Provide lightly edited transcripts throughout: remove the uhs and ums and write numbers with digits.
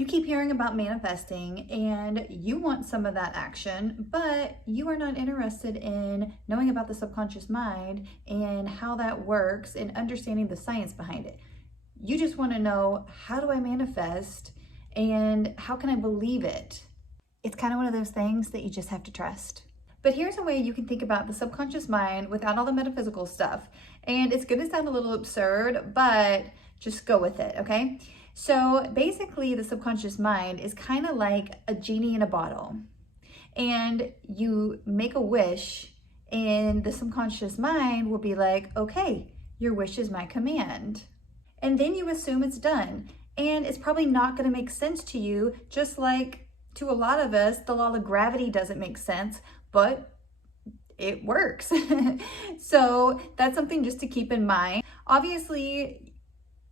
You keep hearing about manifesting and you want some of that action, but you are not interested in knowing about the subconscious mind and how that works and understanding the science behind it. You just want to know, how do I manifest and how can I believe it? It's kind of one of those things that you just have to trust. But here's a way you can think about the subconscious mind without all the metaphysical stuff. And it's going to sound a little absurd, but just go with it, okay? So basically, the subconscious mind is kind of like a genie in a bottle. And you make a wish, and the subconscious mind will be like, okay, your wish is my command. And then you assume it's done. And it's probably not going to make sense to you, just like to a lot of us, the law of gravity doesn't make sense, but it works. So that's something just to keep in mind. Obviously,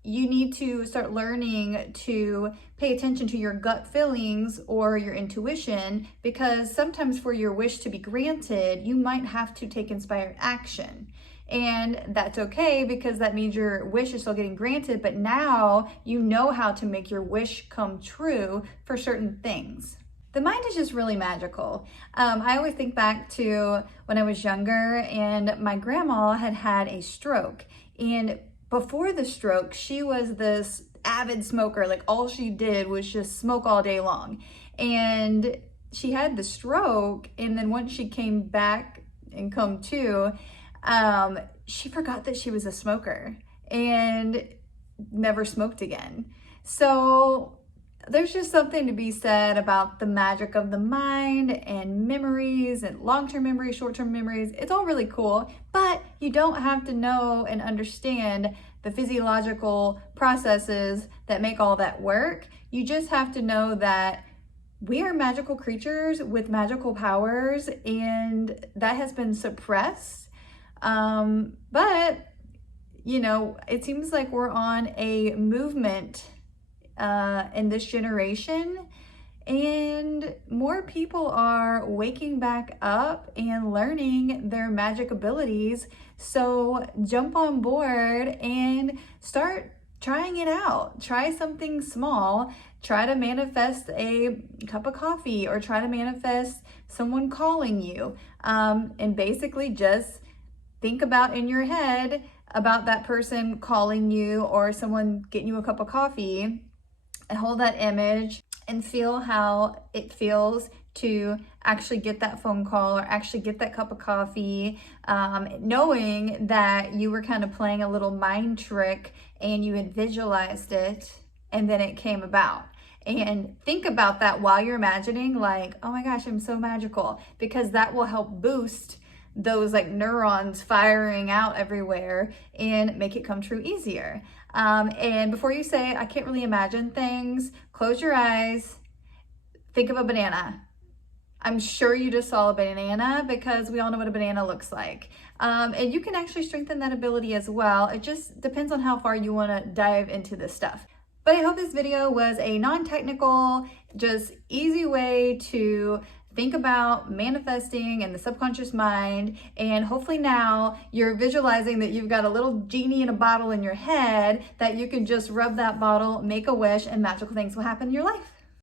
you need to start learning to pay attention to your gut feelings or your intuition, because sometimes for your wish to be granted, you might have to take inspired action. And that's okay, because that means your wish is still getting granted, but now you know how to make your wish come true for certain things. The mind is just really magical. I always think back to when I was younger and my grandma had had a stroke. And before the stroke, she was this avid smoker. Like, all she did was just smoke all day long. And she had the stroke, and then once she came back and come to, she forgot that she was a smoker and never smoked again. So there's just something to be said about the magic of the mind and memories and long-term memories, short-term memories. It's all really cool, but you don't have to know and understand the physiological processes that make all that work. You just have to know that we are magical creatures with magical powers, and that has been suppressed. But, you know, it seems like we're on a movement in this generation, and more people are waking back up and learning their magic abilities. So jump on board and start trying it out. Try something small. Try to manifest a cup of coffee, or try to manifest someone calling you, and basically just think about in your head about that person calling you or someone getting you a cup of coffee, and hold that image and feel how it feels to actually get that phone call or actually get that cup of coffee, knowing that you were kind of playing a little mind trick and you had visualized it and then it came about. And think about that while you're imagining, like, oh my gosh, I'm so magical, because that will help boost those like neurons firing out everywhere and make it come true easier. And before you say, I can't really imagine things, close your eyes, think of a banana. I'm sure you just saw a banana, because we all know what a banana looks like. And you can actually strengthen that ability as well. It just depends on how far you want to dive into this stuff. But I hope this video was a non-technical, just easy way to think about manifesting and the subconscious mind, and hopefully now you're visualizing that you've got a little genie in a bottle in your head that you can just rub that bottle, make a wish, and magical things will happen in your life.